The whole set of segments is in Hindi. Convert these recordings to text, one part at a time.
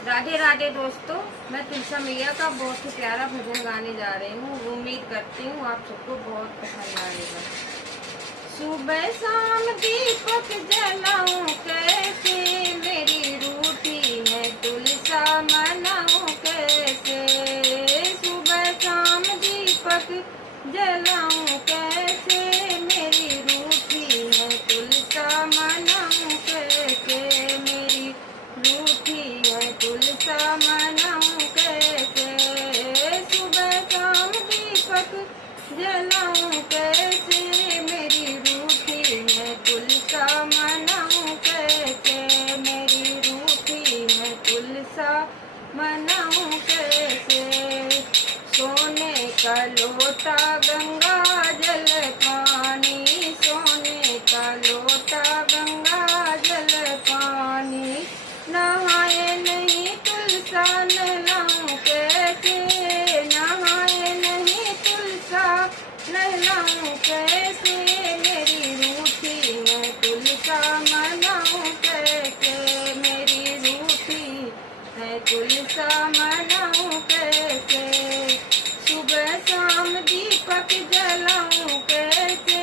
राधे राधे दोस्तों, मैं तुलसा मैया का बहुत ही प्यारा भजन गाने जा रही हूँ। उम्मीद करती हूँ आप सबको बहुत पसंद आएगा। सुबह शाम दीपक जलाऊं कैसे, मेरी रूठी है तुलसा मनाऊं कैसे। सुबह शाम दीपक जलाऊं कैसे, मेरी रूठी है तुलसा मनाऊं कैसे। मेरी रूठी है तुलसा मनाऊं कैसे। सुबह शाम दीपक जलाऊं कैसे, मेरी रूठी है तुलसा मनाऊं कैसे। मेरी रूठी है तुलसा मनाऊं कैसे। सोने का लोटा गंगा जल पानी, सोने का लोटा गंगा जल पानी। नहाए नहीं तुलसा नहलाऊं कैसे, नहाए नहीं तुलसा नहलाऊं कैसे। मेरी रूठी है तुलसा मनाऊं कैसे। मेरी रूठी है तुलसा मनाऊं कैसे। सुबह शाम दीपक जलाऊं कैसे,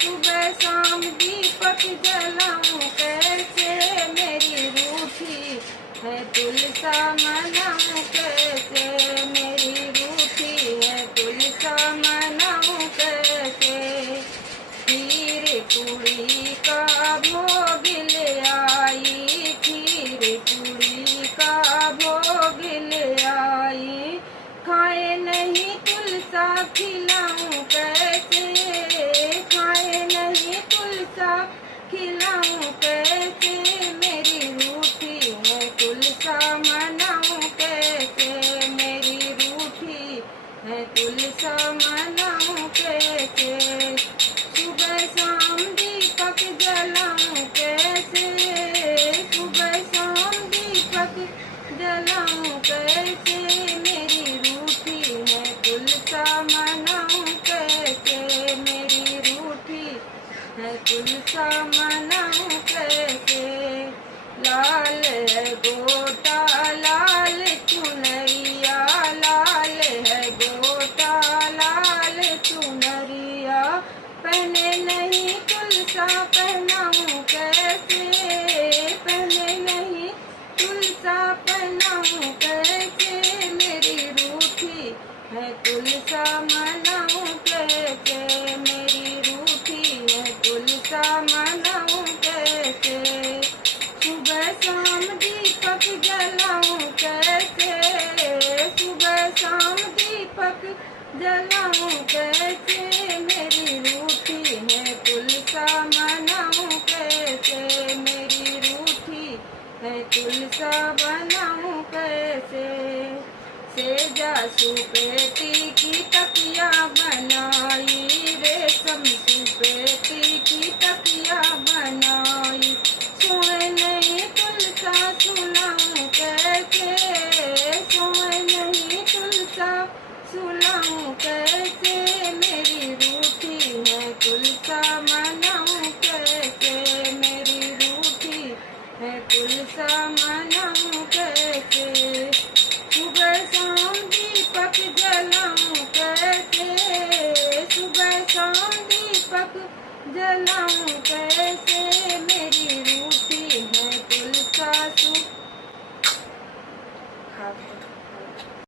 सुबह शाम दीपक जलाऊं कैसे। मेरी रूठी है तुलसा मनाऊं कैसे। मेरी रूठी है तुलसा मनाऊं कैसे। खीर पूड़ी का भोग ले आई, खीर पूड़ी का भोग ले आई। खाए नहीं तुलसा खिलाऊं कैसे, खाए नहीं तुलसा खिलाऊं कैसे। मेरी रूठी है तुलसा मनाऊं कैसे। मेरी रूठी है तुलसा मनाऊं कैसे। सुबह शाम दीपक जलाऊं कैसे, सुबह शाम दीपक जलाऊं कैसे। मेरी रूठी है तुलसा मनाऊं कैसे। मेरी रूठी है तुलसा मनाऊं कैसे। लाल है गोटा लाल चुनरिया, लाल है गोटा लाल चुनरिया। पहने नहीं तुलसा पहनाऊं कैसे, पहने नहीं तुलसा पहनाऊं कैसे। मेरी रूठी है तुलसा मनाऊं कैसे। मेरी रूठी है तुलसा मनाऊं कैसे। सुबह शाम दीपक जलाऊं कैसे, सुबह शाम दीपक जलाऊं कैसे। मेरी रूठी है तुलसा मनाऊं कैसे। मेरी रूठी है तुलसा बनाऊं कैसे। सेजा सुपेटी की तकिया बनाई, रेशम सुपेटी की तकिया बनाई। सोए नहीं तुलसा सुलाऊं कैसे, सोए नहीं तुलसा सुलाऊं कैसे। मेरी रूठी है तुलसा मनाऊं कैसे। मेरी रूठी है तुलसा मनाऊं कैसे। सुबह शाम दीपक जलाऊं कैसे, सुबह शाम दीपक जलाऊं कैसे। मेरी रूठी है तुलसा